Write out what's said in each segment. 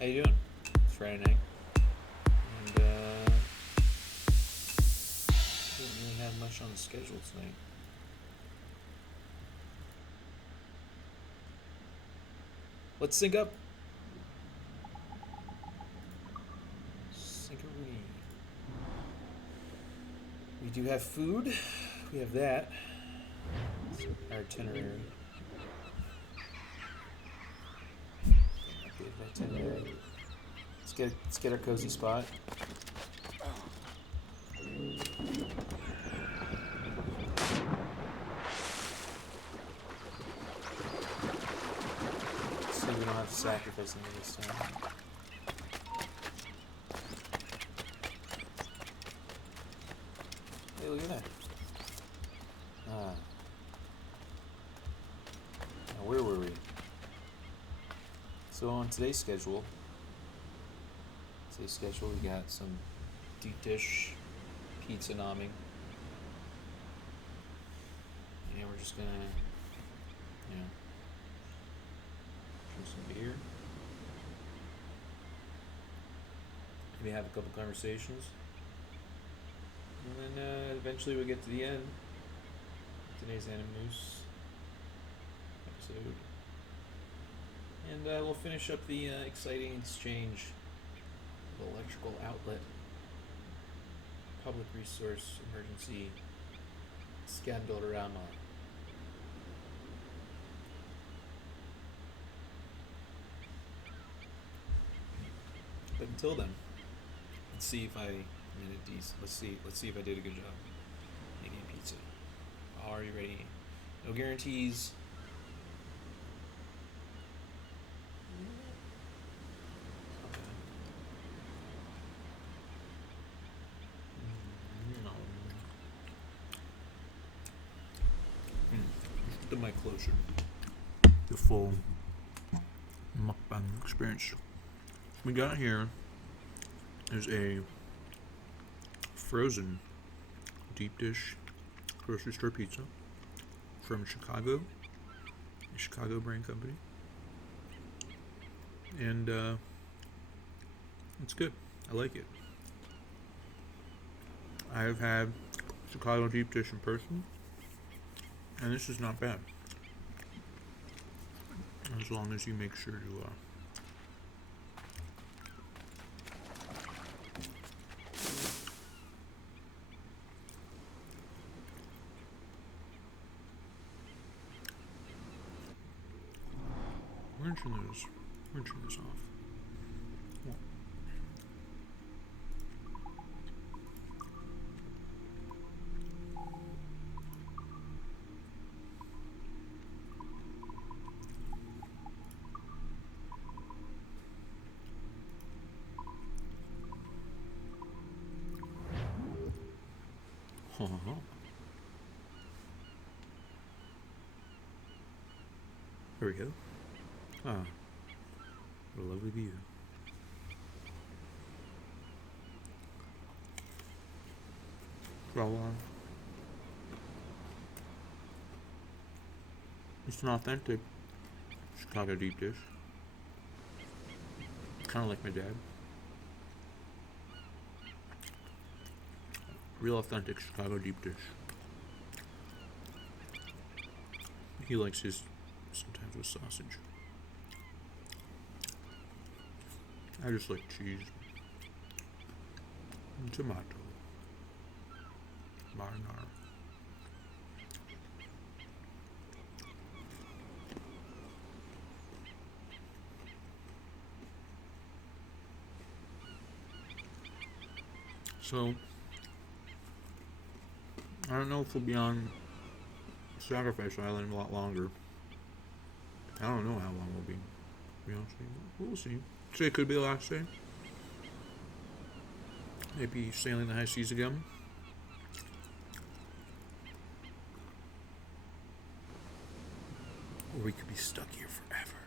How you doing? It's Friday night, and didn't really have much on the schedule tonight. Let's sync up. Syncaroo. We do have food. We have that. Our itinerary. Updated itinerary. Let's get our cozy spot. So we don't have to sacrifice any this time. Hey, look at that. Ah. Now, where were we? So on today's schedule, we got some deep dish pizza nomming. And we're just gonna, drink some beer. Maybe have a couple conversations. And then eventually we'll get to the end of today's Animus episode. And we'll finish up the exciting exchange of electrical outlet, public resource emergency Scandalorama. But until then, let's see if I made a decent. Let's see if I did a good job making pizza. Are you ready? No guarantees. The mic closer. The full mukbang experience. We got here is a frozen deep dish grocery store pizza from Chicago, a Chicago brand company, and it's good. I like it. I have had Chicago deep dish in person, and this is not bad. As long as you make sure to we're gonna turn this off. Well, there we go. Ah, what a lovely view. Well, it's an authentic Chicago deep dish. Kind of like my dad. Real authentic Chicago deep dish. He likes his sometimes with sausage. I just like cheese and tomato. Marinara. So, I don't know if we'll be on Sacrifice Island a lot longer. I don't know how long we'll be. To be honest with you. We'll see. Today could be the last day. Maybe sailing the high seas again. Or we could be stuck here forever.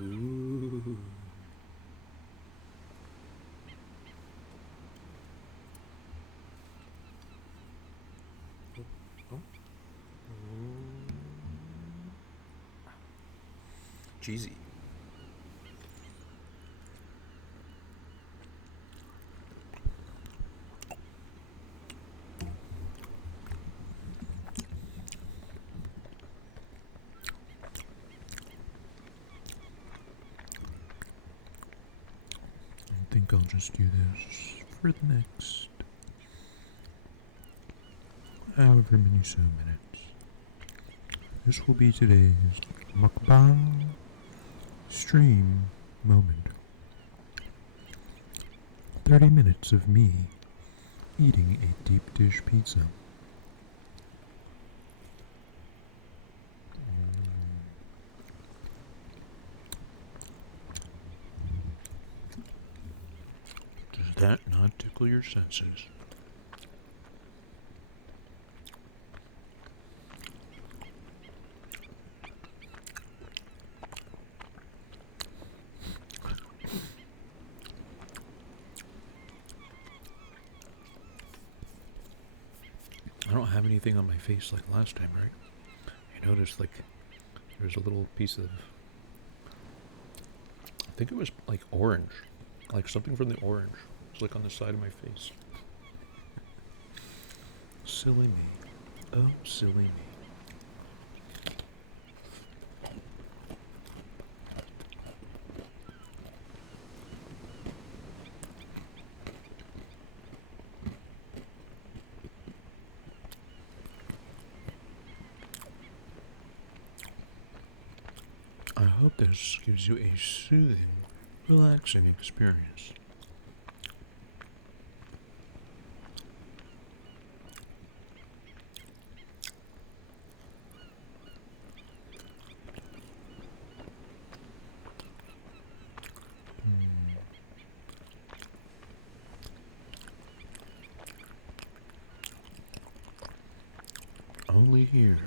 Ooh. Oh. Cheesy. think I'll just do this for the next however many so minutes. This will be today's mukbang stream moment. 30 minutes of me eating a deep dish pizza. Does that not tickle your senses? I don't have anything on my face like last time, right? I noticed like there's a little piece of, I think it was like orange, like something from the orange. It's like on the side of my face. Silly me. Oh, silly me. I hope this gives you a soothing, relaxing experience. Only here,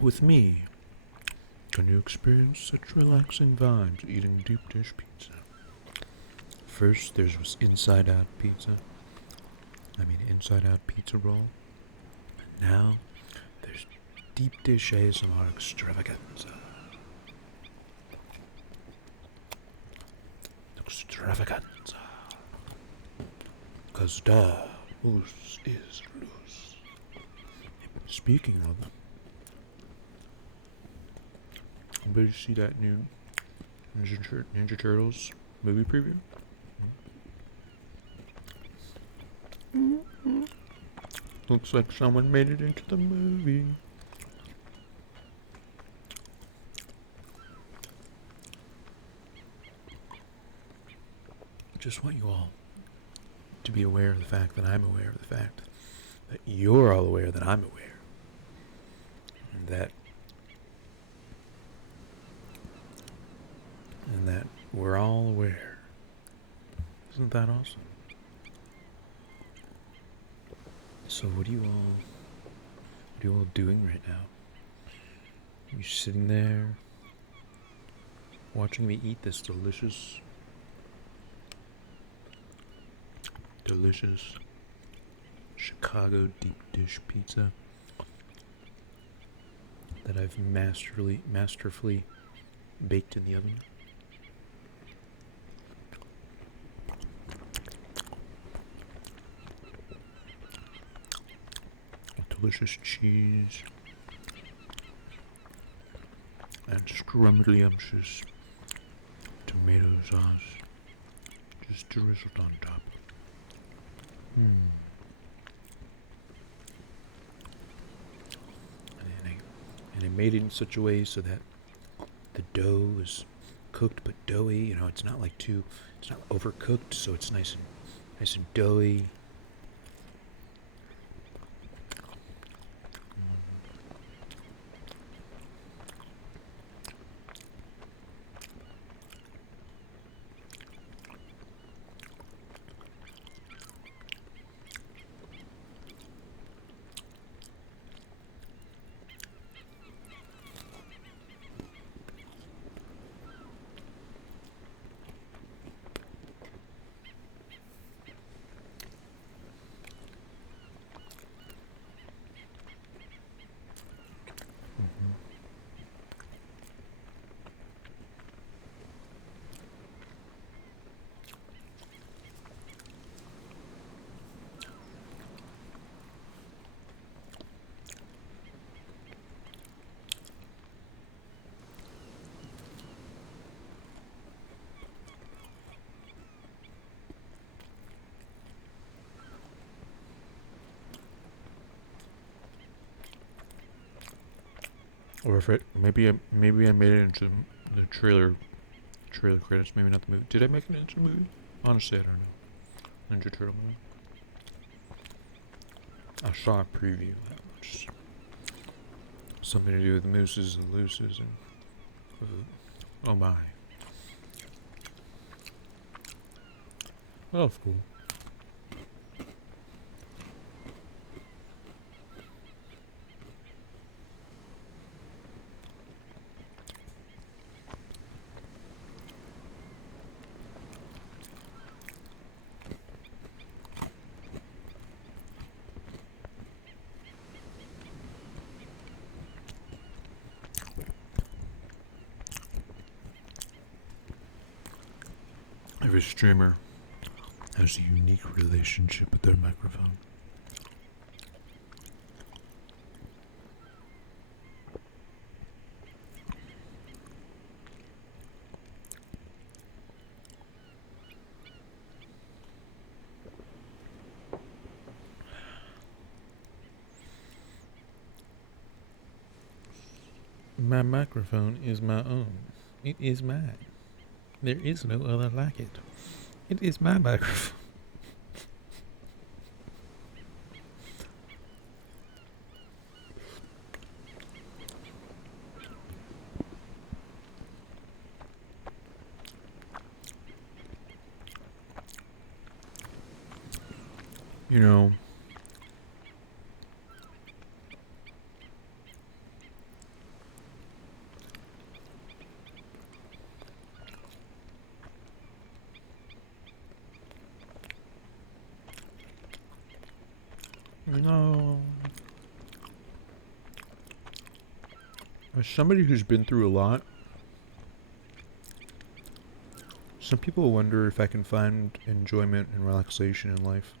with me, can you experience such relaxing vibes eating deep dish pizza. First, there's was inside out pizza. Inside out pizza roll. And now, there's deep dish ASMR extravaganza. Extravaganza. 'Cause da, loose is loose. Speaking of, anybody see that new Ninja Turtles movie preview? Looks like someone made it into the movie. Just want you all to be aware of the fact that I'm aware of the fact that you're all aware that I'm aware. And that we're all aware. Isn't that awesome? So what are you all doing right now? You sitting there watching me eat this delicious Chicago deep dish pizza that I've masterfully baked in the oven. Delicious cheese and scrumptious tomato sauce just drizzled on top. And I made it in such a way so that the dough is cooked but doughy. You know, it's not overcooked, so it's nice and doughy. Or if it maybe I made it into the trailer credits. Maybe not the movie. Did I make it into the movie? Honestly, I don't know. Ninja Turtle movie. I saw a preview. That much. Something to do with the mooses and looses and oh my. Oh, that's cool. Every streamer has a unique relationship with their microphone. My microphone is my own. It is mine. There is no other like it. It is my microphone. You know, no. As somebody who's been through a lot, some people wonder if I can find enjoyment and relaxation in life,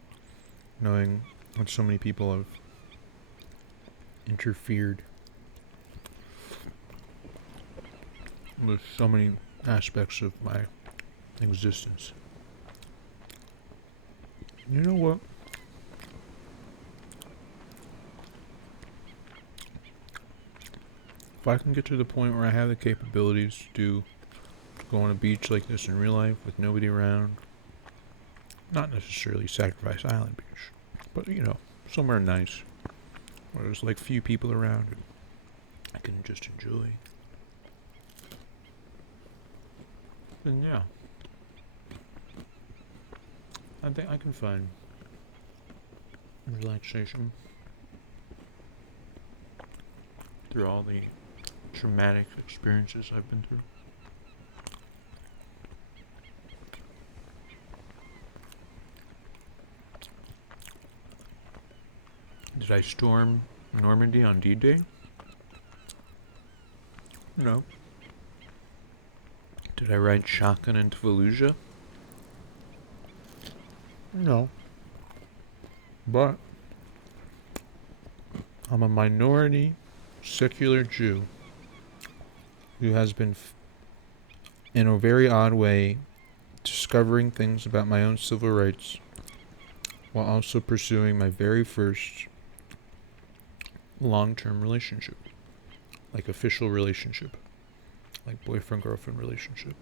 knowing that so many people have interfered with so many aspects of my existence. You know what? If I can get to the point where I have the capabilities to go on a beach like this in real life with nobody around, not necessarily Sacrifice Island Beach, but you know, somewhere nice where there's like few people around and I can just enjoy, then yeah, I think I can find relaxation through all the traumatic experiences I've been through. Did I storm Normandy on D-Day? No. Did I ride shotgun into Fallujah? No. But I'm a minority secular Jew who has been, in a very odd way, discovering things about my own civil rights while also pursuing my very first long-term relationship, like official relationship, like boyfriend-girlfriend relationship.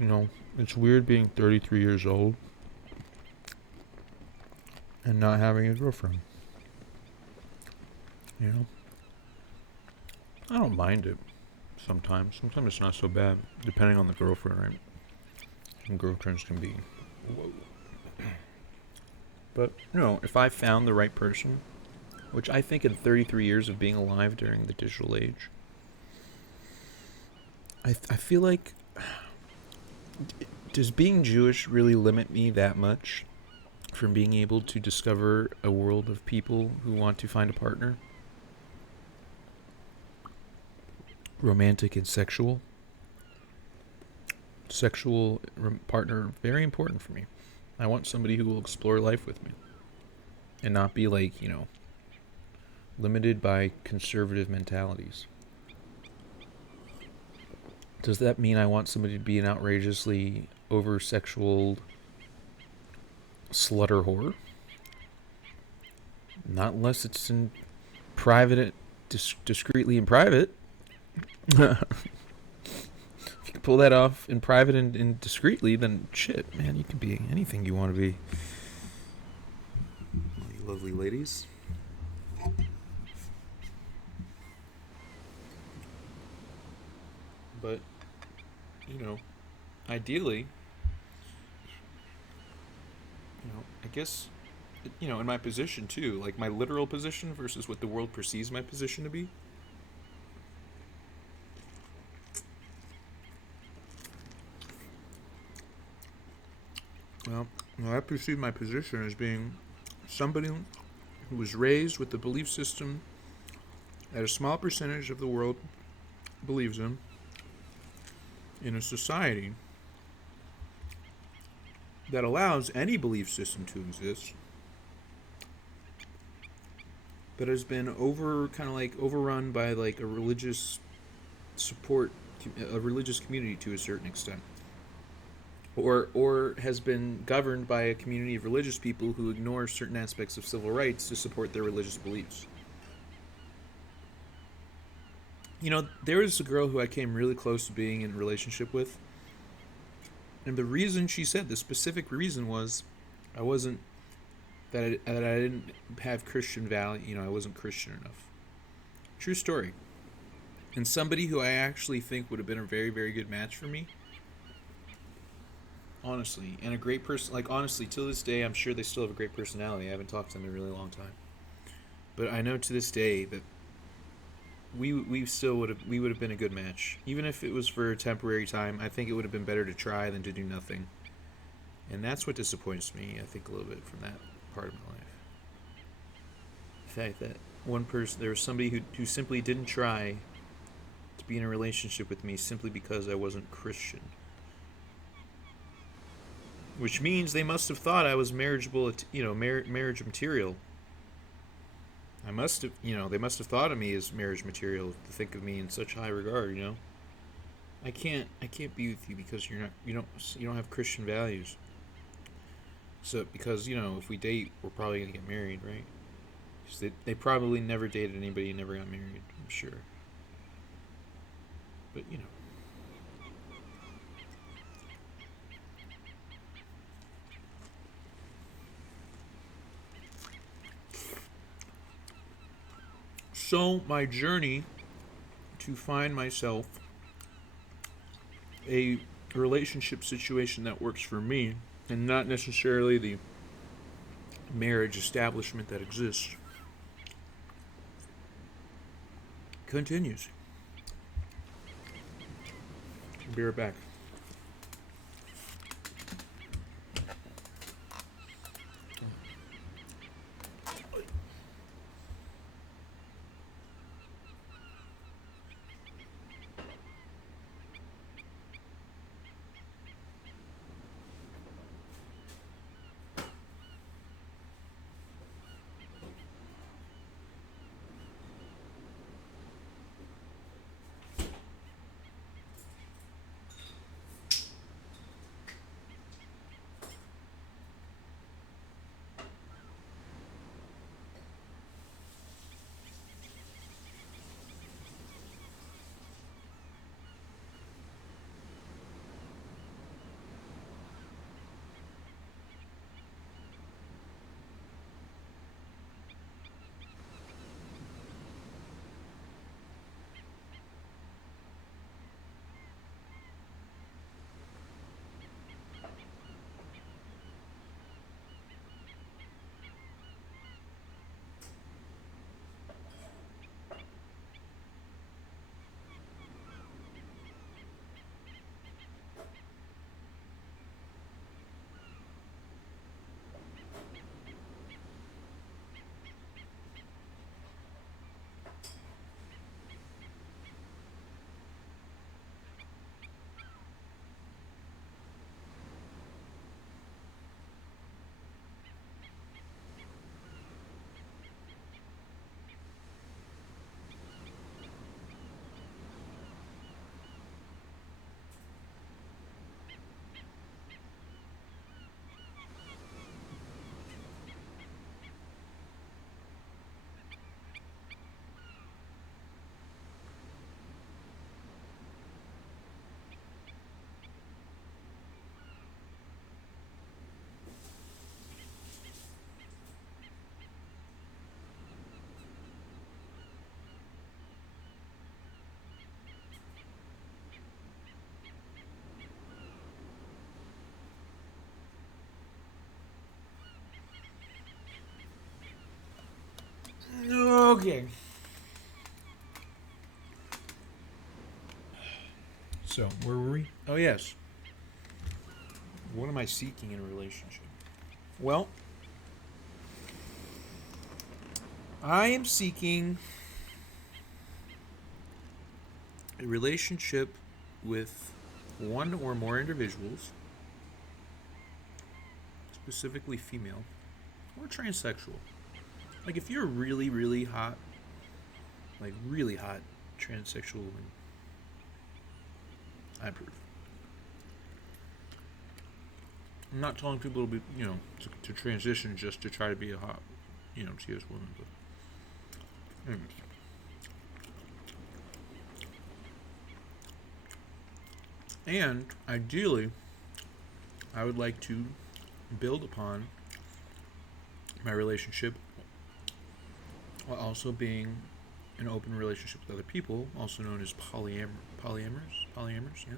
You know, it's weird being 33 years old and not having a girlfriend. You know? I don't mind it sometimes. Sometimes it's not so bad, depending on the girlfriend, right? Some girlfriends can be, whoa. But, you know, if I found the right person, which I think in 33 years of being alive during the digital age, I feel like, does being Jewish really limit me that much from being able to discover a world of people who want to find a partner? Romantic and sexual. Partner, very important for me. I want somebody who will explore life with me and not be like, you know, limited by conservative mentalities. Does that mean I want somebody to be an outrageously over-sexual slutter whore? Not unless it's in private, discreetly in private. If you can pull that off in private and discreetly, then shit, man, you can be anything you want to be. You lovely ladies. But, ideally, I guess, in my position too, like my literal position versus what the world perceives my position to be. Well, I perceive my position as being somebody who was raised with the belief system that a small percentage of the world believes in a society that allows any belief system to exist, but has been overrun by like a religious community to a certain extent, or has been governed by a community of religious people who ignore certain aspects of civil rights to support their religious beliefs. There was a girl who I came really close to being in a relationship with, and the reason she said, the specific reason was, I wasn't that I didn't have Christian value. I wasn't Christian enough. True story. And somebody who I actually think would have been a very, very good match for me. Honestly, and a great person. Like, honestly, till this day, I'm sure they still have a great personality. I haven't talked to them in a really long time. But I know to this day that we would have been a good match. Even if it was for a temporary time, I think it would have been better to try than to do nothing. And that's what disappoints me, I think, a little bit from that part of my life. The fact that there was somebody who simply didn't try to be in a relationship with me simply because I wasn't Christian. Which means they must have thought I was marriageable, marriage material. They must have thought of me as marriage material to think of me in such high regard, I can't be with you because you don't have Christian values. So, because, if we date, we're probably going to get married, right? Because they probably never dated anybody and never got married, I'm sure. But, So, my journey to find myself a relationship situation that works for me, and not necessarily the marriage establishment that exists, continues. I'll be right back. Okay. So, where were we? Oh, yes. What am I seeking in a relationship? Well, I am seeking a relationship with one or more individuals, specifically female, or transsexual. Like, if you're really, really hot, like really hot transsexual woman, I approve. I'm not telling people to be, to transition just to try to be a hot, TS woman, but anyways. And ideally, I would like to build upon my relationship while also being an open relationship with other people, also known as polyamorous, yeah,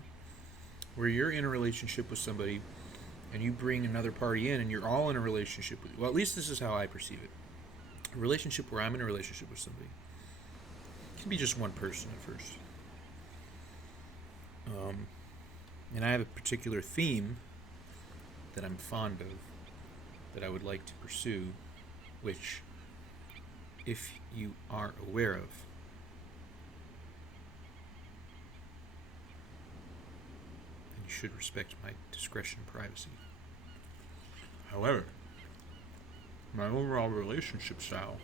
where you're in a relationship with somebody and you bring another party in and you're all in a relationship with, well, at least this is how I perceive it. A relationship where I'm in a relationship with somebody. It can be just one person at first. And I have a particular theme that I'm fond of that I would like to pursue, which, if you are aware of, then you should respect my discretion and privacy. However, my overall relationship style,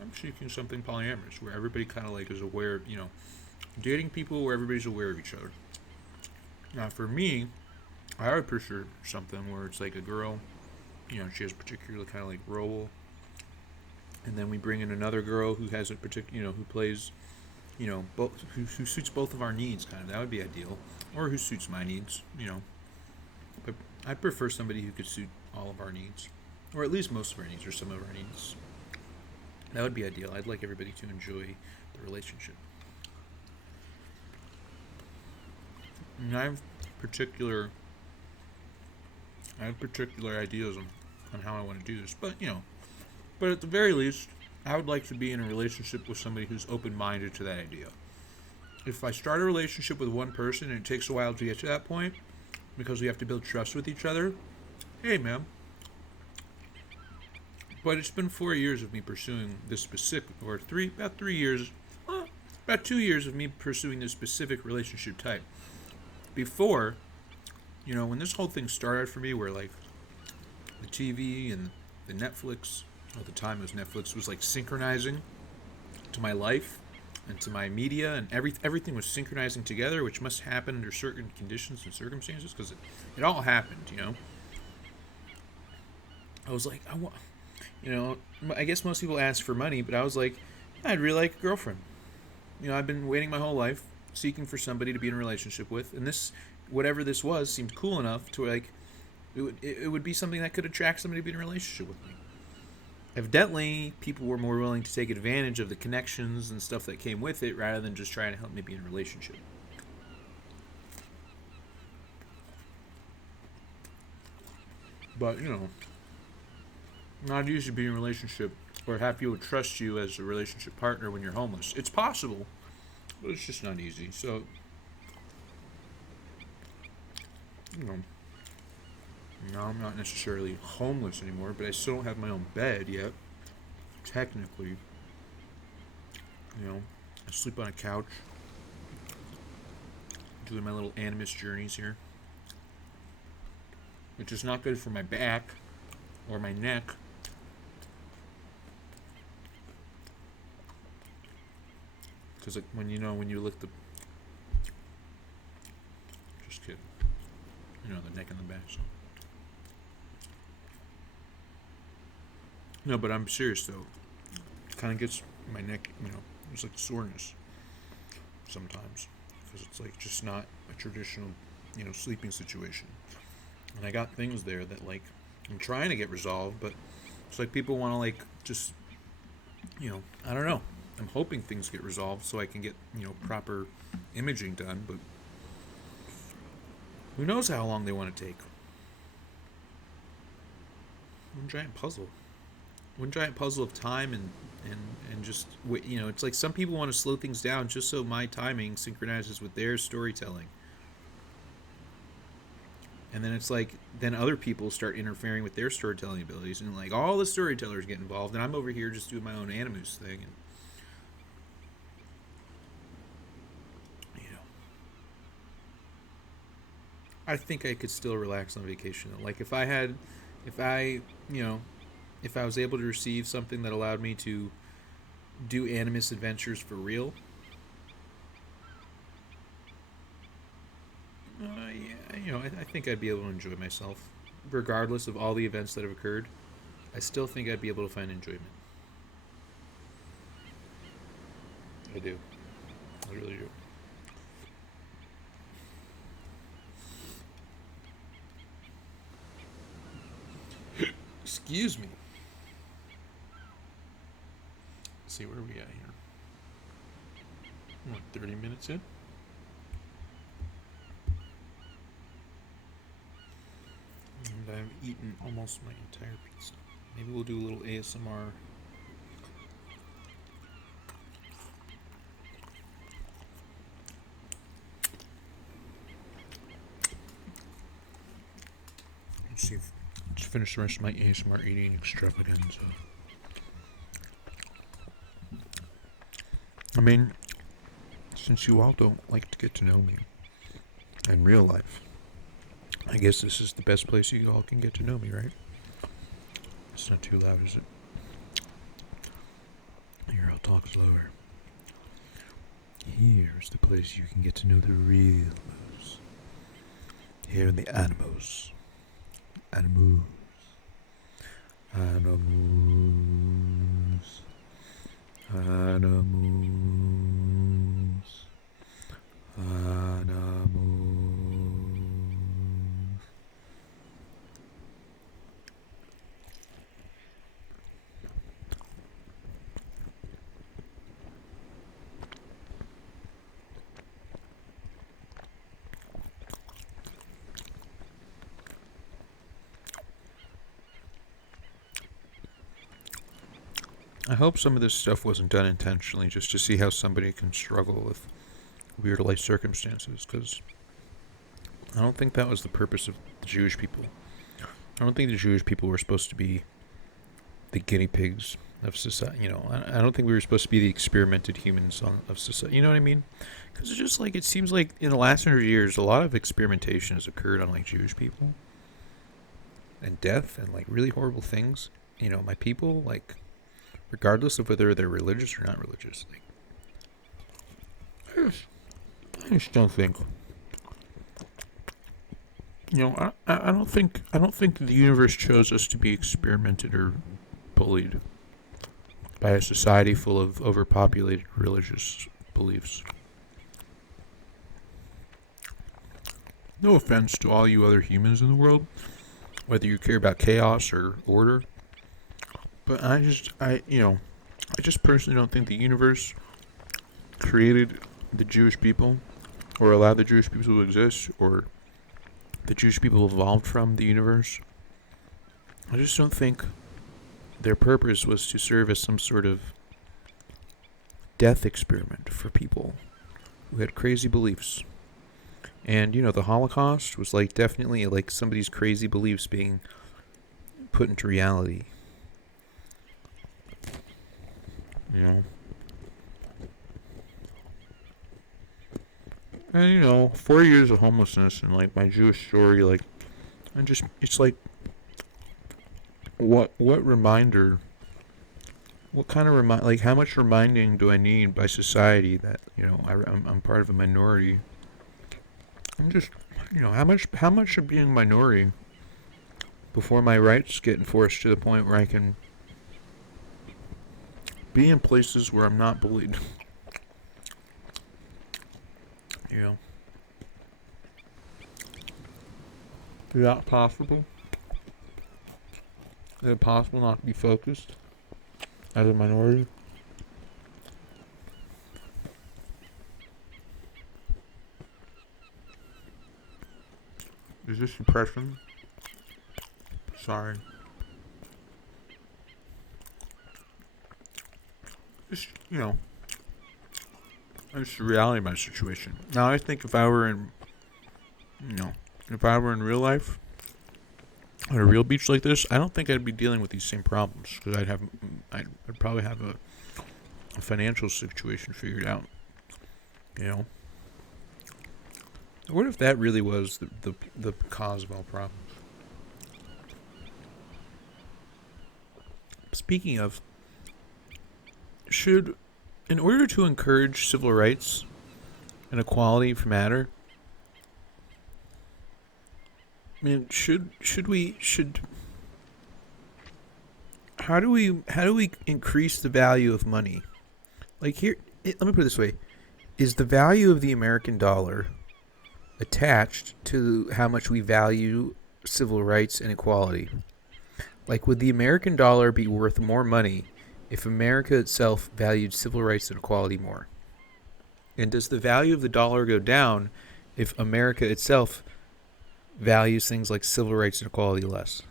I'm seeking something polyamorous, where everybody kind of like is aware, dating people where everybody's aware of each other. Now, for me, I would prefer something where it's like a girl, she has a particular kind of like role, and then we bring in another girl who has a particular, who plays, both, who suits both of our needs, kind of. That would be ideal, or who suits my needs, But I prefer somebody who could suit all of our needs, or at least most of our needs, or some of our needs. That would be ideal. I'd like everybody to enjoy the relationship. And I have particular ideas on how I want to do this, but at the very least, I would like to be in a relationship with somebody who's open-minded to that idea. If I start a relationship with one person and it takes a while to get to that point, because we have to build trust with each other, hey, man. But it's been 4 years of me pursuing this specific, or about 3 years, about 2 years of me pursuing this specific relationship type. Before, when this whole thing started for me, where like the TV and the Netflix, at the time it was Netflix, was like synchronizing to my life and to my media, and everything was synchronizing together, which must happen under certain conditions and circumstances, because it all happened, I was like, I guess most people ask for money, but I was like, I'd really like a girlfriend. I've been waiting my whole life, seeking for somebody to be in a relationship with, and this, whatever this was, seemed cool enough to like, it would be something that could attract somebody to be in a relationship with me. Evidently, people were more willing to take advantage of the connections and stuff that came with it rather than just trying to help me be in a relationship. But, not easy to be in a relationship or have people trust you as a relationship partner when you're homeless. It's possible, but it's just not easy. So, now I'm not necessarily homeless anymore, but I still don't have my own bed yet. Technically, I sleep on a couch, doing my little animist journeys here, which is not good for my back or my neck. Because when you lift the, just kidding, the neck and the back. So. No, but I'm serious though. It kind of gets my neck, there's like soreness sometimes, because it's like just not a traditional, sleeping situation. And I got things there that like I'm trying to get resolved, but it's like people want to like just, I don't know. I'm hoping things get resolved so I can get, proper imaging done, but who knows how long they want to take. One giant puzzle of time and and just it's like some people want to slow things down just so my timing synchronizes with their storytelling. And then it's like then other people start interfering with their storytelling abilities, and like all the storytellers get involved, and I'm over here just doing my own Animus thing, and you know, I think I could still relax on vacation. Like if I, you know, if I was able to receive something that allowed me to do Animus adventures for real, yeah, I think I'd be able to enjoy myself, regardless of all the events that have occurred. I still think I'd be able to find enjoyment. I do. I really do. Excuse me. Let's see, where are we at here? What, 30 minutes in? And I've eaten almost my entire pizza. Maybe we'll do a little ASMR. Let's see if let's finish the rest of my ASMR eating extravaganza. I mean, since you all don't like to get to know me in real life, I guess this is the best place you all can get to know me, right? It's not too loud, is it? Here, I'll talk slower. Here's the place you can get to know the real moose. Here in the Animos. Animos. Animos. Animos. Animos. I hope some of this stuff wasn't done intentionally just to see how somebody can struggle with weird life circumstances, because I don't think that was the purpose of the Jewish people. I don't think the Jewish people were supposed to be the guinea pigs of society. I don't think we were supposed to be the experimented humans of society. You know what I mean? Because it's just like, it seems like in the last 100 years, a lot of experimentation has occurred on like Jewish people and death and like really horrible things. My people, like, regardless of whether they're religious or not religious, like, I just don't think. I don't think the universe chose us to be experimented or bullied by a society full of overpopulated religious beliefs. No offense to all you other humans in the world, whether you care about chaos or order, but I just personally don't think the universe created the Jewish people or allowed the Jewish people to exist, or the Jewish people evolved from the universe. I just don't think their purpose was to serve as some sort of death experiment for people who had crazy beliefs. And, the Holocaust was like definitely like somebody's crazy beliefs being put into reality. And 4 years of homelessness and like my Jewish story, like, it's like, what reminder, what kind of like, how much reminding do I need by society that, I'm part of a minority? I'm just, how much of being a minority before my rights get enforced to the point where I can be in places where I'm not bullied. Is that possible? Is it possible not to be focused as a minority? Is this impression? Sorry. Just, that's the reality of my situation. Now, I think if I were in, if I were in real life, on a real beach like this, I don't think I'd be dealing with these same problems because I'd probably have a financial situation figured out. You know, what if that really was the cause of all problems? Speaking of, in order to encourage civil rights and equality for matter, I mean, how do we increase the value of money? Like let me put it this way: is the value of the American dollar attached to how much we value civil rights and equality? Like, would the American dollar be worth more money if America itself valued civil rights and equality more? And does the value of the dollar go down if America itself values things like civil rights and equality less?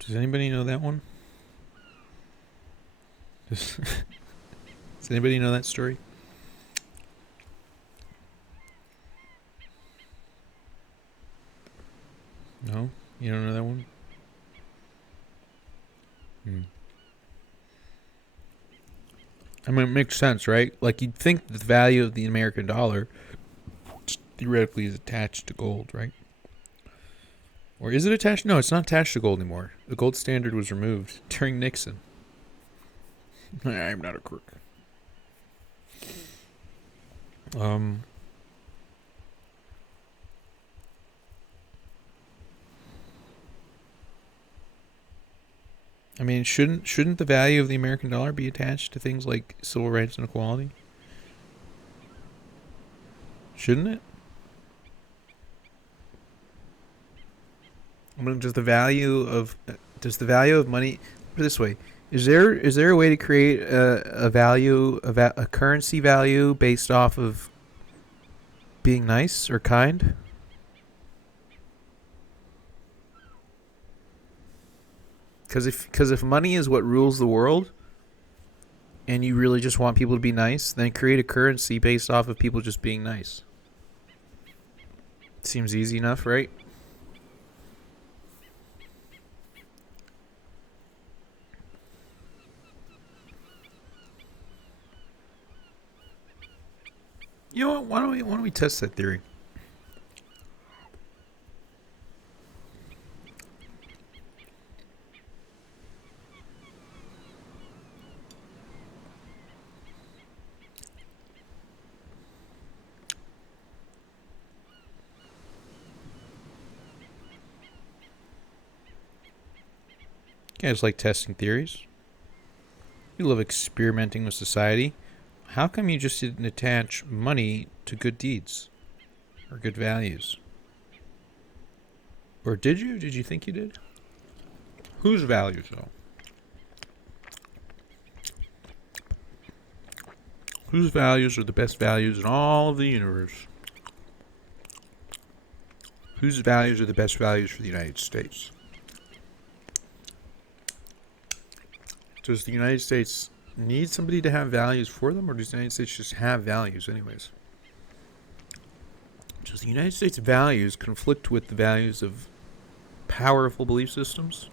Does anybody know that one? Does anybody know that story? No? You don't know that one? I mean, it makes sense, right? Like, you'd think the value of the American dollar theoretically is attached to gold, right? Or is it attached? No, it's not attached to gold anymore. The gold standard was removed during Nixon. I'm not a crook. I mean, shouldn't the value of the American dollar be attached to things like civil rights and equality? Shouldn't it? I mean, does the value of money, put it this way, is there a way to create a value, a currency value based off of being nice or kind? Because if money is what rules the world, and you really just want people to be nice, then create a currency based off of people just being nice. Seems easy enough, right? You know what? Why don't we test that theory? You guys like testing theories? You love experimenting with society. How come you just didn't attach money to good deeds or good values? Or did you? Did you think you did? Whose values, though? Whose values are the best values in all of the universe? Whose values are the best values for the United States? Does the United States need somebody to have values for them, or does the United States just have values anyways? Does the United States values conflict with the values of powerful belief systems?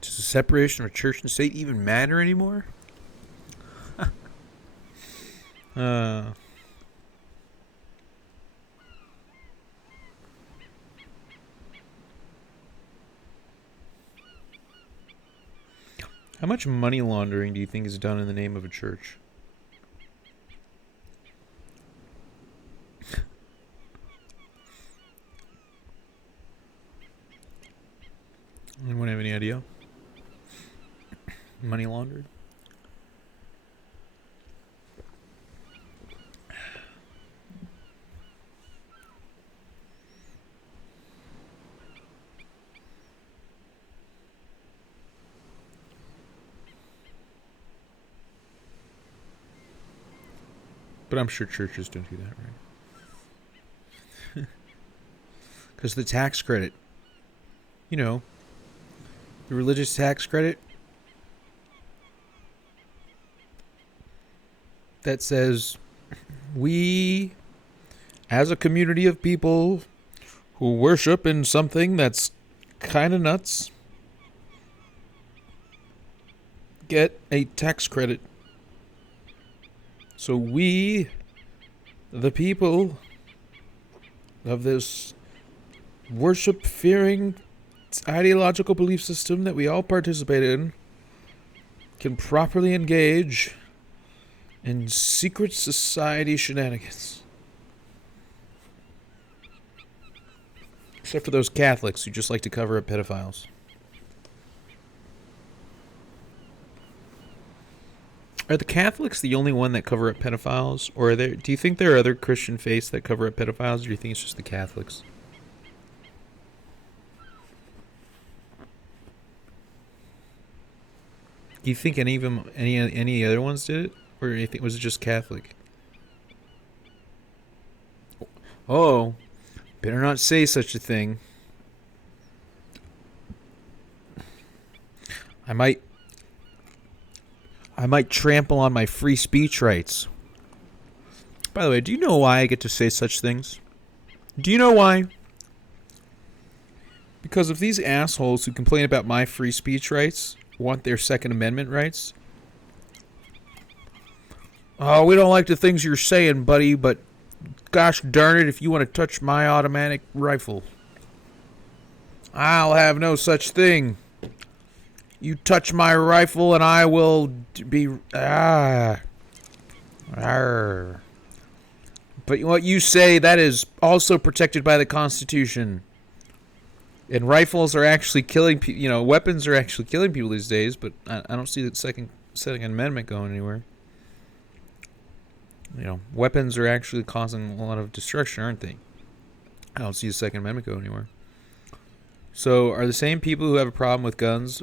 Does the separation of church and state even matter anymore? How much money laundering do you think is done in the name of a church? Anyone have any idea? Money laundered? But I'm sure churches don't do that, right? Because the tax credit, you know, the religious tax credit that says we, as a community of people who worship in something that's kind of nuts, get a tax credit. So we, the people of this worship-fearing ideological belief system that we all participate in, can properly engage in secret society shenanigans. Except for those Catholics who just like to cover up pedophiles. Are the Catholics the only one that cover up pedophiles? Or are there, do you think there are other Christian faiths that cover up pedophiles, or do you think it's just the Catholics? Do you think any of them, any other ones did it? Or do you think, was it just Catholic? Oh, better not say such a thing. I might trample on my free speech rights. By the way, do you know why I get to say such things? Do you know why? Because if these assholes who complain about my free speech rights want their Second Amendment rights, oh, we don't like the things you're saying, buddy, but gosh darn it, if you want to touch my automatic rifle, I'll have no such thing. You touch my rifle and I will be... But what you say, that is also protected by the Constitution. And rifles are actually killing people, you know, weapons are actually killing people these days, but I don't see the Second Amendment going anywhere. You know, weapons are actually causing a lot of destruction, aren't they? I don't see the Second Amendment going anywhere. So, are the same people who have a problem with guns,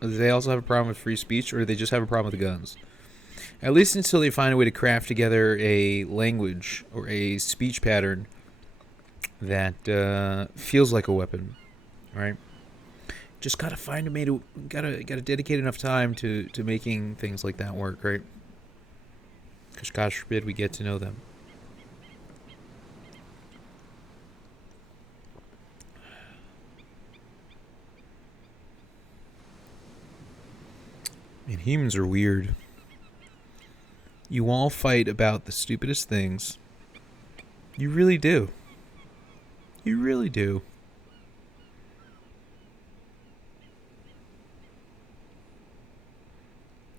do they also have a problem with free speech, or do they just have a problem with the guns? At least until they find a way to craft together a language or a speech pattern that feels like a weapon, right? Just gotta find a way to gotta dedicate enough time to making things like that work, right? Because God forbid we get to know them. Man, humans are weird. You all fight about the stupidest things. You really do. You really do.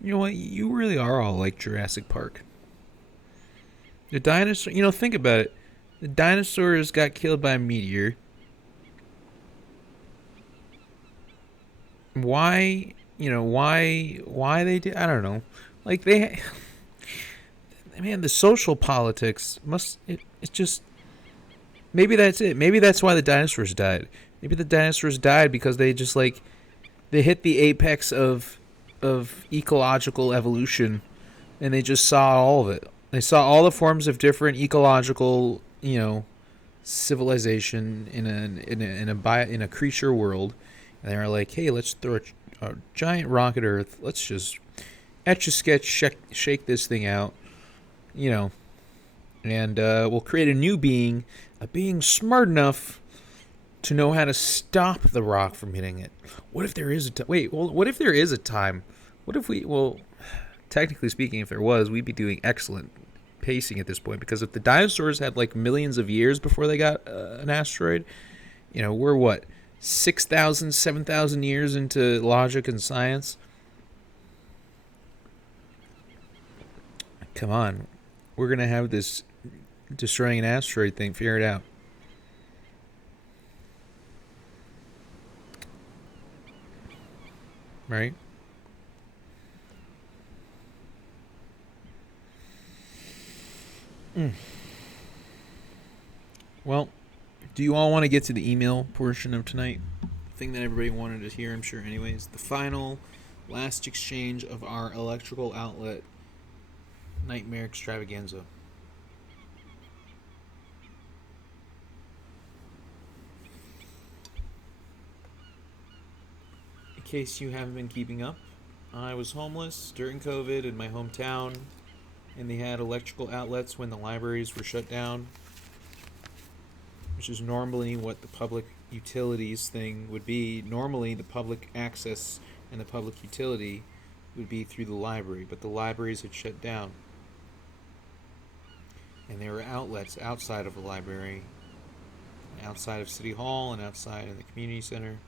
You know what? You really are all like Jurassic Park. The dinosaur, you know, think about it. The dinosaurs got killed by a meteor. Why, you know, why they did, I don't know. Like they, man, the social politics it's just, maybe that's it. Maybe that's why the dinosaurs died. Maybe the dinosaurs died because they just like, they hit the apex of ecological evolution and they just saw all of it. They saw all the forms of different ecological, you know, civilization in a creature world, and they were like, "Hey, let's throw a giant rocket Earth. Let's just etch a sketch, shake this thing out, you know, and we'll create a new being, a being smart enough to know how to stop the rock from hitting it. What if there is a what if there is a time? What if we? Well, technically speaking, if there was, we'd be doing excellent pacing at this point, because if the dinosaurs had like millions of years before they got an asteroid, you know, we're what, 6,000, 7,000 years into logic and science? Come on, we're gonna have this destroying an asteroid thing figured out. Right? Well, do you all want to get to the email portion of tonight? The thing that everybody wanted to hear, I'm sure anyways. The final, last exchange of our electrical outlet nightmare extravaganza. case you haven't been keeping up, I was homeless during COVID in my hometown, and they had electrical outlets when the libraries were shut down, which is normally what the public utilities thing would be. Normally, the public access and the public utility would be through the library, but the libraries had shut down. And there were outlets outside of the library, outside of City Hall, and outside in the community center.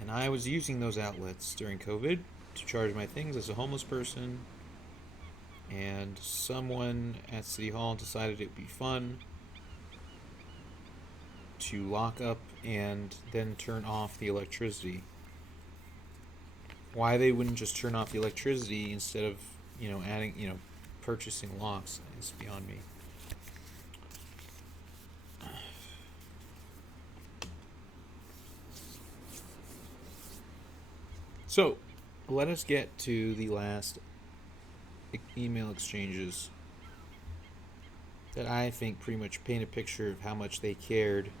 And I was using those outlets during COVID to charge my things as a homeless person. And someone at City Hall decided it would be fun to lock up and then turn off the electricity. Why they wouldn't just turn off the electricity instead of, adding, purchasing locks is beyond me. So, let us get to the last email exchanges that I think pretty much paint a picture of how much they cared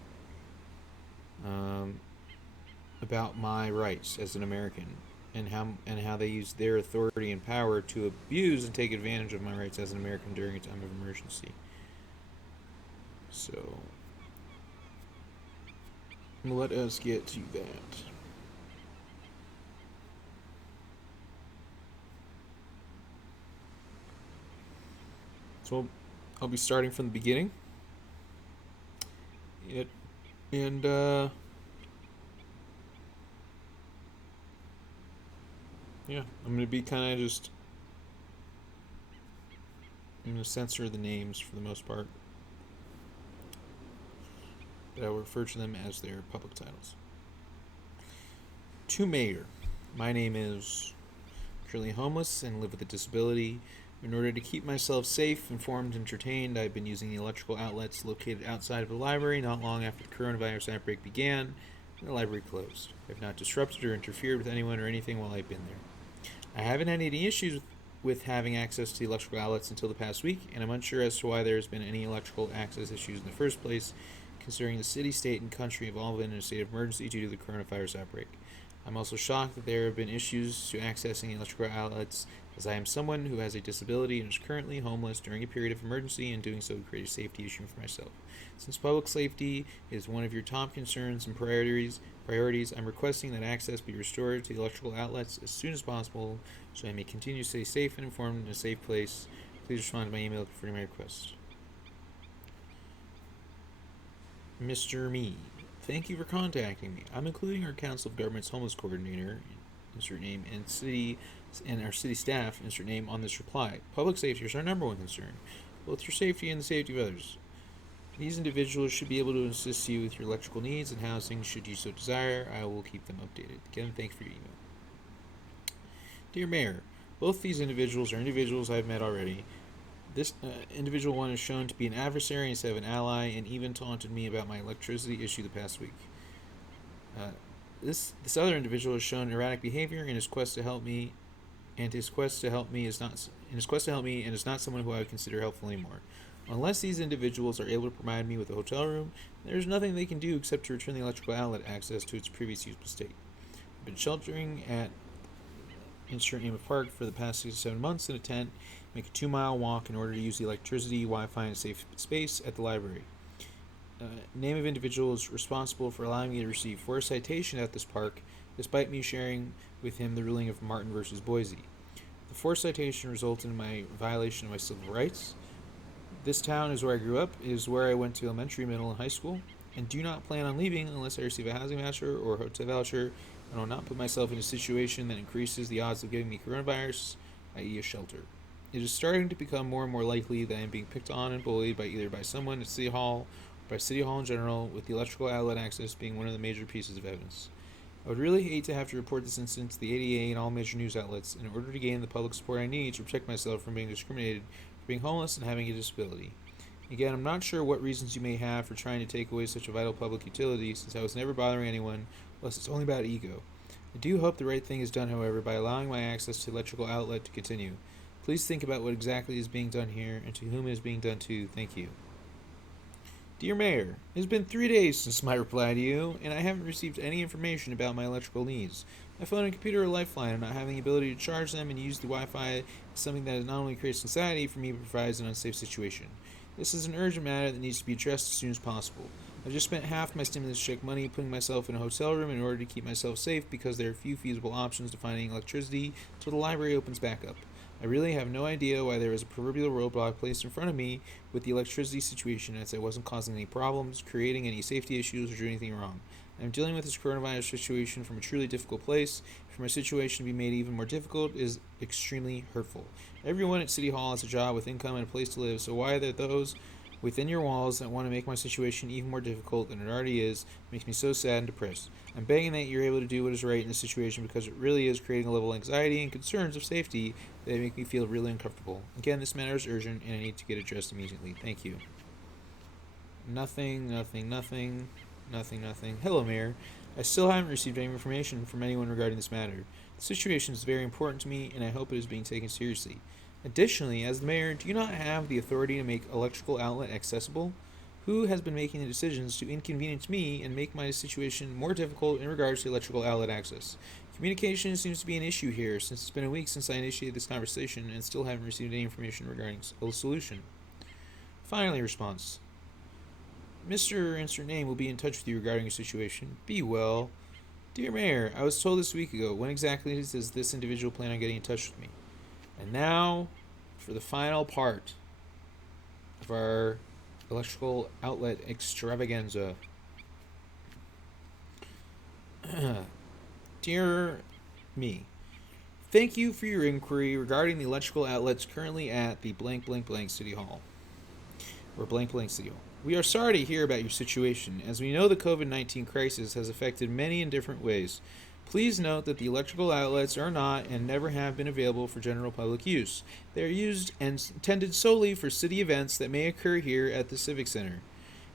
about my rights as an American, and how they used their authority and power to abuse and take advantage of my rights as an American during a time of emergency. So, let us get to that. So, I'll be starting from the beginning. I'm going to be kind of just... I'm going to censor the names for the most part. But I will refer to them as their public titles. To Mayor. My name is currently homeless and live with a disability. In order to keep myself safe, informed, and entertained, I've been using the electrical outlets located outside of the library not long after the coronavirus outbreak began, and the library closed. I've not disrupted or interfered with anyone or anything while I've been there. I haven't had any issues with having access to the electrical outlets until the past week, and I'm unsure as to why there has been any electrical access issues in the first place, considering the city, state, and country have all been in a state of emergency due to the coronavirus outbreak. I'm also shocked that there have been issues to accessing electrical outlets, as I am someone who has a disability and is currently homeless during a period of emergency, and doing so would create a safety issue for myself. Since public safety is one of your top concerns and priorities, I'm requesting that access be restored to the electrical outlets as soon as possible, so I may continue to stay safe and informed in a safe place. Please respond to my email confirming my request. Mr. Me. Thank you for contacting me. I'm including our Council of Governments Homeless Coordinator, insert name, and our city staff, insert name, on this reply. Public safety is our number one concern, both your safety and the safety of others. These individuals should be able to assist you with your electrical needs and housing should you so desire. I will keep them updated. Again, thank you for your email. Dear Mayor, both these individuals are individuals I've met already. This individual one is shown to be an adversary instead of an ally, and even taunted me about my electricity issue the past week. This other individual has shown erratic behavior in his quest to help me, and is not someone who I would consider helpful anymore. Unless these individuals are able to provide me with a hotel room, there is nothing they can do except to return the electrical outlet access to its previous useful state. I've been sheltering at insert name of park for the past 6 to 7 months in a tent, make a 2-mile walk in order to use the electricity, Wi-Fi, and safe space at the library. Name of individuals responsible for allowing me to receive 4 citations at this park, despite me sharing with him the ruling of Martin versus Boise. The 4 citation resulted in my violation of my civil rights. This town is where I grew up, is where I went to elementary, middle, and high school, and do not plan on leaving unless I receive a housing voucher or a hotel voucher, and will not put myself in a situation that increases the odds of getting me coronavirus, i.e. a shelter. It is starting to become more and more likely that I am being picked on and bullied by someone at City Hall, or by City Hall in general, with the electrical outlet access being one of the major pieces of evidence. I would really hate to have to report this incident to the ADA and all major news outlets in order to gain the public support I need to protect myself from being discriminated for being homeless and having a disability. Again, I'm not sure what reasons you may have for trying to take away such a vital public utility, since I was never bothering anyone, unless it's only about ego. I do hope the right thing is done, however, by allowing my access to the electrical outlet to continue. Please think about what exactly is being done here and to whom it is being done to. Thank you. Dear Mayor, it has been 3 days since my reply to you, and I haven't received any information about my electrical needs. My phone and computer are a lifeline, and not having the ability to charge them and use the Wi-Fi is something that not only creates anxiety for me, but provides an unsafe situation. This is an urgent matter that needs to be addressed as soon as possible. I've just spent half my stimulus check money putting myself in a hotel room in order to keep myself safe because there are few feasible options to finding electricity until the library opens back up. I really have no idea why there was a proverbial roadblock placed in front of me with the electricity situation, as I wasn't causing any problems, creating any safety issues, or doing anything wrong. I'm dealing with this coronavirus situation from a truly difficult place. For my situation to be made even more difficult is extremely hurtful. Everyone at City Hall has a job with income and a place to live, so why are there those within your walls that want to make my situation even more difficult than it already is? Makes me so sad and depressed. I'm begging that you're able to do what is right in this situation because it really is creating a level of anxiety and concerns of safety that make me feel really uncomfortable. Again, this matter is urgent and I need to get addressed immediately. Thank you. Nothing. Hello, Mayor. I still haven't received any information from anyone regarding this matter. The situation is very important to me and I hope it is being taken seriously. Additionally, as the mayor, do you not have the authority to make electrical outlet accessible? Who has been making the decisions to inconvenience me and make my situation more difficult in regards to electrical outlet access? Communication seems to be an issue here, since it's been a week since I initiated this conversation and still haven't received any information regarding a solution. Finally, response. Mr. Insert Name will be in touch with you regarding your situation. Be well. Dear Mayor, I was told this week ago. When exactly does this individual plan on getting in touch with me? And now, for the final part of our electrical outlet extravaganza. Dear me, thank you for your inquiry regarding the electrical outlets currently at the blank blank blank City Hall. Or blank blank City Hall. We are sorry to hear about your situation, as we know the COVID-19 crisis has affected many in different ways. Please note that the electrical outlets are not and never have been available for general public use. They are used and intended solely for city events that may occur here at the Civic Center.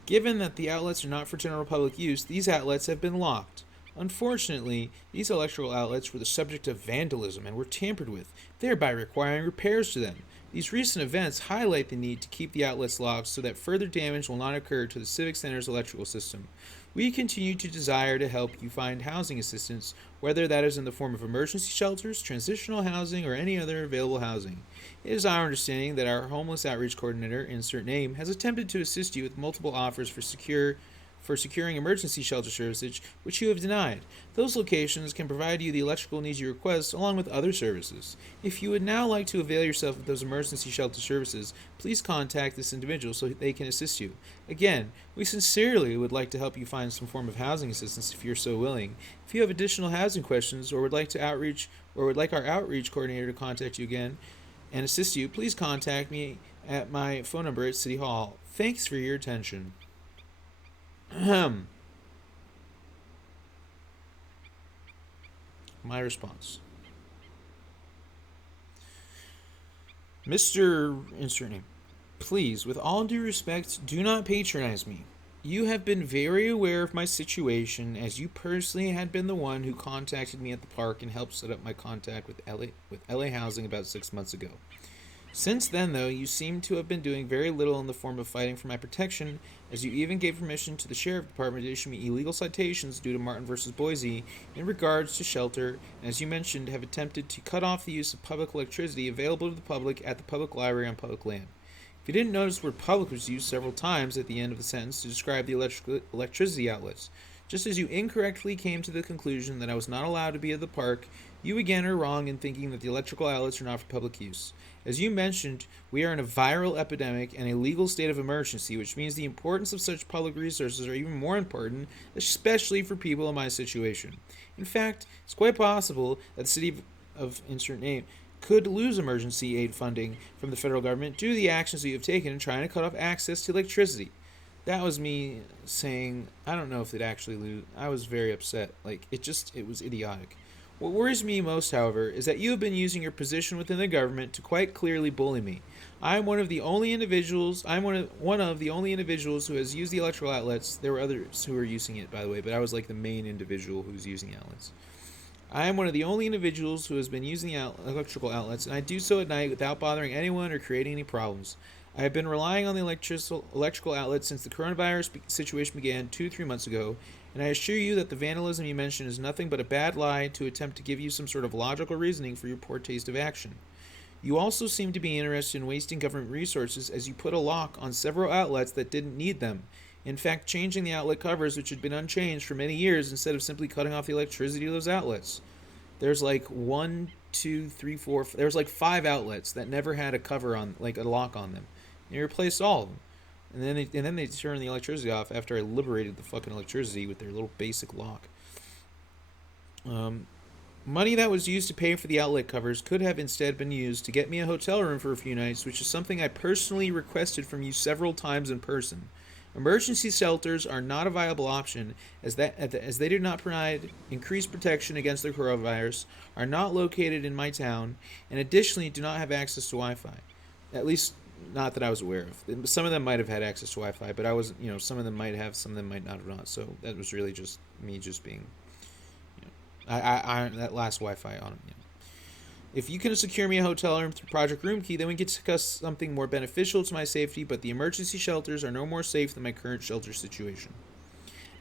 Given that the outlets are not for general public use, these outlets have been locked. Unfortunately, these electrical outlets were the subject of vandalism and were tampered with, thereby requiring repairs to them. These recent events highlight the need to keep the outlets locked so that further damage will not occur to the Civic Center's electrical system. We continue to desire to help you find housing assistance, whether that is in the form of emergency shelters, transitional housing, or any other available housing. It is our understanding that our homeless outreach coordinator, insert name, has attempted to assist you with multiple offers for securing emergency shelter services, which you have denied. Those locations can provide you the electrical needs you request, along with other services. If you would now like to avail yourself of those emergency shelter services, please contact this individual so they can assist you. Again, we sincerely would like to help you find some form of housing assistance if you're so willing. If you have additional housing questions or would like our outreach coordinator to contact you again and assist you, please contact me at my phone number at City Hall. Thanks for your attention. My response. Mr. Insert Name, please, with all due respect, do not patronize me. You have been very aware of my situation, as you personally had been the one who contacted me at the park and helped set up my contact with LA Housing about 6 months ago. Since then, though, you seem to have been doing very little in the form of fighting for my protection, as you even gave permission to the Sheriff Department to issue me illegal citations due to Martin v. Boise in regards to shelter, and as you mentioned, have attempted to cut off the use of public electricity available to the public at the public library on public land. If you didn't notice, the word public was used several times at the end of the sentence to describe the electricity outlets. Just as you incorrectly came to the conclusion that I was not allowed to be at the park, you again are wrong in thinking that the electrical outlets are not for public use. As you mentioned, we are in a viral epidemic and a legal state of emergency, which means the importance of such public resources are even more important, especially for people in my situation. In fact, it's quite possible that the city of insert name could lose emergency aid funding from the federal government due to the actions that you have taken in trying to cut off access to electricity. That was me saying, I don't know if they'd actually lose. I was very upset. It was idiotic. What worries me most, however, is that you have been using your position within the government to quite clearly bully me. I'm one of the only individuals who has used the electrical outlets. There were others who were using it, by the way, but I was like the main individual who was using the outlets. I am one of the only individuals who has been using the electrical outlets, and I do so at night without bothering anyone or creating any problems. I have been relying on the electrical outlet since the coronavirus situation began 2 3 months ago, and I assure you that the vandalism you mention is nothing but a bad lie to attempt to give you some sort of logical reasoning for your poor taste of action. You also seem to be interested in wasting government resources as you put a lock on several outlets that didn't need them. In fact, changing the outlet covers, which had been unchanged for many years, instead of simply cutting off the electricity to those outlets. There's like one, two, three, four. There's like 5 outlets that never had a cover on, like a lock on them. And you replaced all of them. And then they turned the electricity off after I liberated the fucking electricity with their little basic lock. Um, Money that was used to pay for the outlet covers could have instead been used to get me a hotel room for a few nights, which is something I personally requested from you several times in person. Emergency shelters are not a viable option as they do not provide increased protection against the coronavirus, are not located in my town, and additionally do not have access to Wi-Fi. At least not that I was aware of. Some of them might have had access to Wi-Fi, but I wasn't. Some of them might have, some of them might not have not. So that was really just me, just being. I that last Wi-Fi on it. If you can secure me a hotel room through Project Roomkey, then we can discuss something more beneficial to my safety, but the emergency shelters are no more safe than my current shelter situation.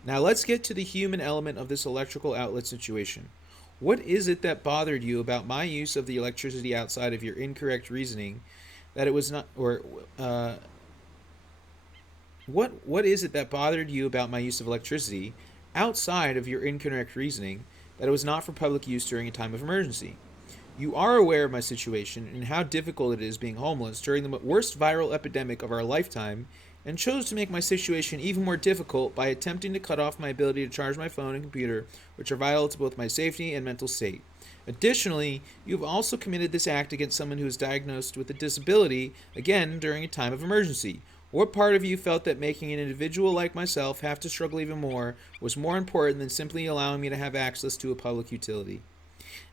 Now let's get to the human element of this electrical outlet situation. What is it that bothered you about my use of the electricity outside of your incorrect reasoning that it was not, or what is it that bothered you about my use of electricity outside of your incorrect reasoning that it was not for public use during a time of emergency? You are aware of my situation and how difficult it is being homeless during the worst viral epidemic of our lifetime, and chose to make my situation even more difficult by attempting to cut off my ability to charge my phone and computer, which are vital to both my safety and mental state. Additionally, you have also committed this act against someone who is diagnosed with a disability, again during a time of emergency. What part of you felt that making an individual like myself have to struggle even more was more important than simply allowing me to have access to a public utility?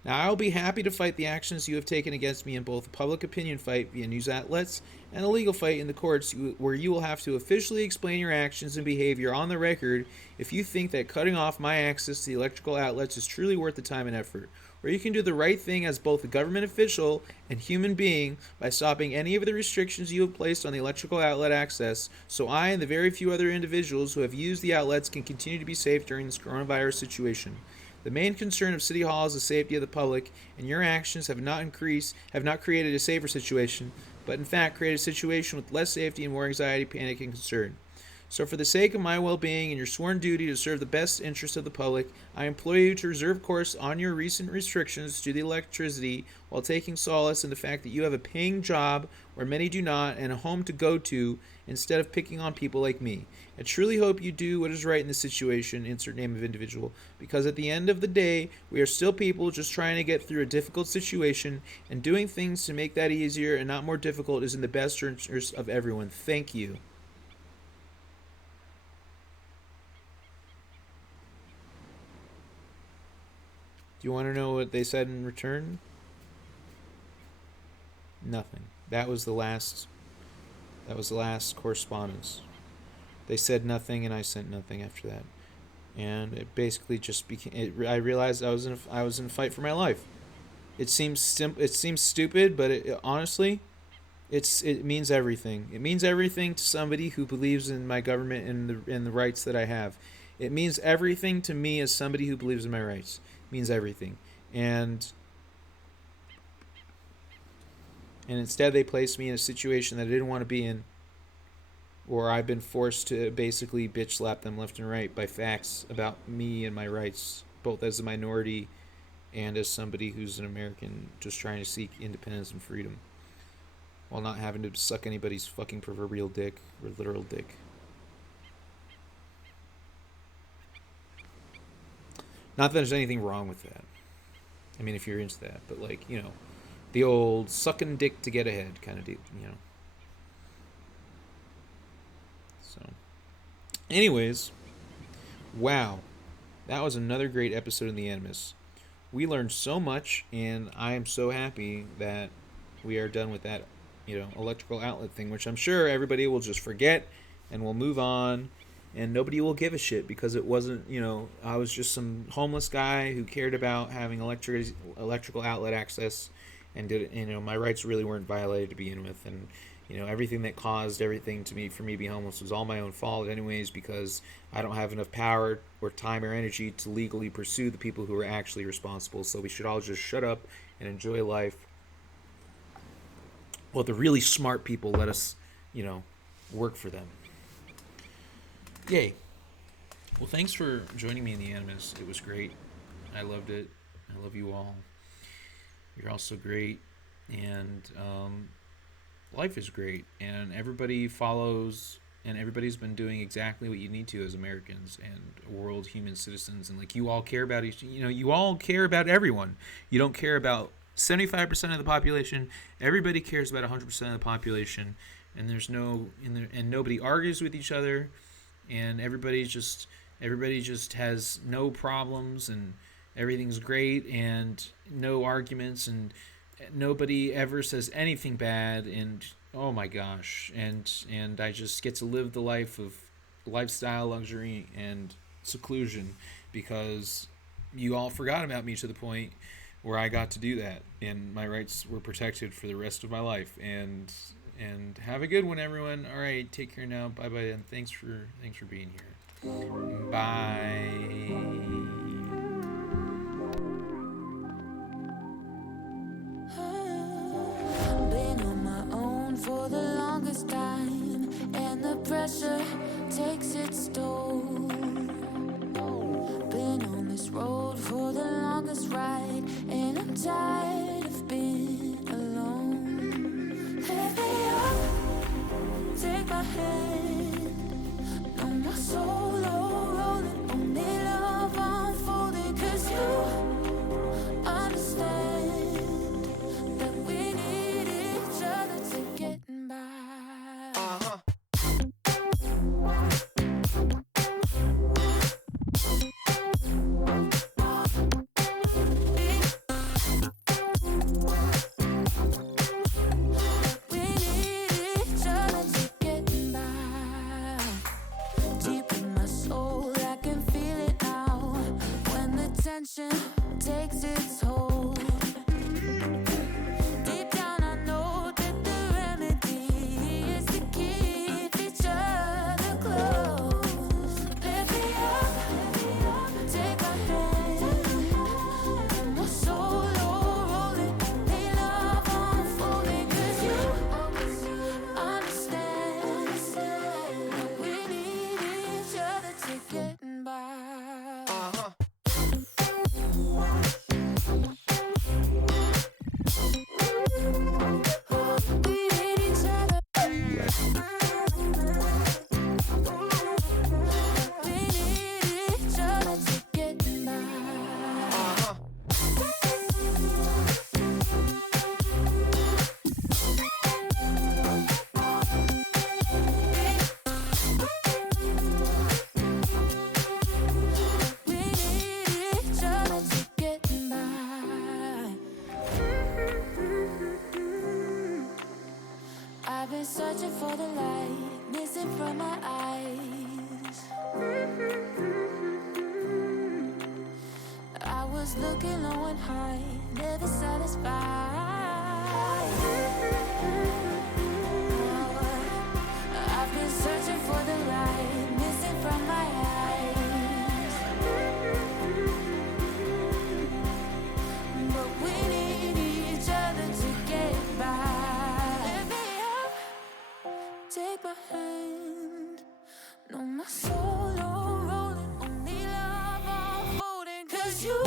Now, I will be happy to fight the actions you have taken against me in both a public opinion fight via news outlets and a legal fight in the courts, where you will have to officially explain your actions and behavior on the record if you think that cutting off my access to the electrical outlets is truly worth the time and effort. Or you can do the right thing as both a government official and human being by stopping any of the restrictions you have placed on the electrical outlet access, so I and the very few other individuals who have used the outlets can continue to be safe during this coronavirus situation. The main concern of City Hall is the safety of the public, and your actions have not created a safer situation, but in fact created a situation with less safety and more anxiety, panic, and concern. So for the sake of my well-being and your sworn duty to serve the best interest of the public, I implore you to reserve course on your recent restrictions to the electricity while taking solace in the fact that you have a paying job where many do not and a home to go to instead of picking on people like me. I truly hope you do what is right in this situation, insert name of individual, because at the end of the day, we are still people just trying to get through a difficult situation, and doing things to make that easier and not more difficult is in the best interest of everyone. Thank you. Do you want to know what they said in return? Nothing. That was the last correspondence. They said nothing, and I sent nothing after that. And it basically just became. I realized I was in a fight for my life. It seems stupid, but honestly, it means everything. It means everything to somebody who believes in my government and the rights that I have. It means everything to me as somebody who believes in my rights. It means everything. And instead they placed me in a situation that I didn't want to be in, or I've been forced to basically bitch slap them left and right by facts about me and my rights, both as a minority and as somebody who's an American just trying to seek independence and freedom, while not having to suck anybody's fucking proverbial dick or literal dick. Not that there's anything wrong with that. I mean, if you're into that, but the old sucking dick to get ahead kind of deal, So, anyways, wow, that was another great episode of The Animus. We learned so much, and I am so happy that we are done with that, electrical outlet thing, which I'm sure everybody will just forget, and we'll move on, and nobody will give a shit because it wasn't, I was just some homeless guy who cared about having electrical outlet access, and did, my rights really weren't violated to begin with, and everything that caused everything to me for me to be homeless was all my own fault anyways, because I don't have enough power or time or energy to legally pursue the people who are actually responsible. So we should all just shut up and enjoy life. Well, the really smart people let us, work for them. Yay. Well, thanks for joining me in the Animus. It was great. I loved it. I love you all. You're all so great. And life is great. And everybody follows, and everybody's been doing exactly what you need to as Americans and world human citizens. And like, you all care about you all care about everyone. You don't care about 75% of the population. Everybody cares about 100% of the population. And there's and nobody argues with each other. And everybody just has no problems, and everything's great, and no arguments, and nobody ever says anything bad. And oh my gosh, and I just get to live the life of lifestyle, luxury, and seclusion, because you all forgot about me to the point where I got to do that, and my rights were protected for the rest of my life. And have a good one, everyone. All right, take care now. Bye bye, and thanks for being here. Bye. Been on my own for the longest time, and the pressure takes its toll. Been on this road for the longest ride, and I'm tired of being alone. Let me up, take my hand, no more solo rolling, only love unfolding, 'cause you understand that we need each other to get by. We need each other to get by. Deep in my soul, I can feel it now, when the tension takes its hold. Deep down I know that the remedy is to keep each other close. Lift me up, take my hand, no more solo rolling, only love unfolding, 'cause you understand that we need each other to get by. We need each other. We need each other to get by. We need each other to get by. I've been searching for the light, missing from my eyes. I was looking low and high, never satisfied. I've been searching for the light, missing from my eyes. But we need each other to get by. Lift me up, take my hand, no more solo rolling, only love unfolding, 'cause you